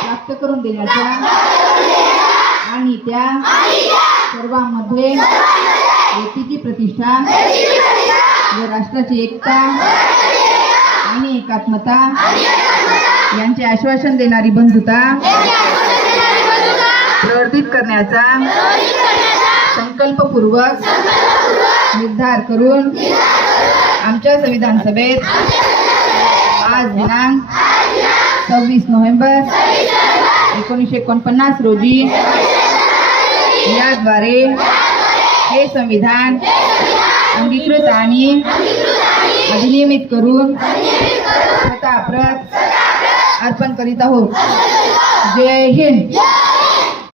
प्राप्त करून देण्याचा आणि त्या सर्वांमध्ये व्यक्तीची प्रतिष्ठा व राष्ट्राची एकता आणि एकात्मता यांचे आश्वासन देणारी बंधुता प्रवर्तित करण्याचा संकल्पपूर्वक निर्धार करून आमच्या संविधान सभेत आज दिनांक सव्वीस नोव्हेंबर एकोणीसशे एकोणपन्नास रोजी याद्वारे हे संविधान अंगीकृत आणि अधिनियमित करून प्रत अर्पण करीत आहोत जय हिंद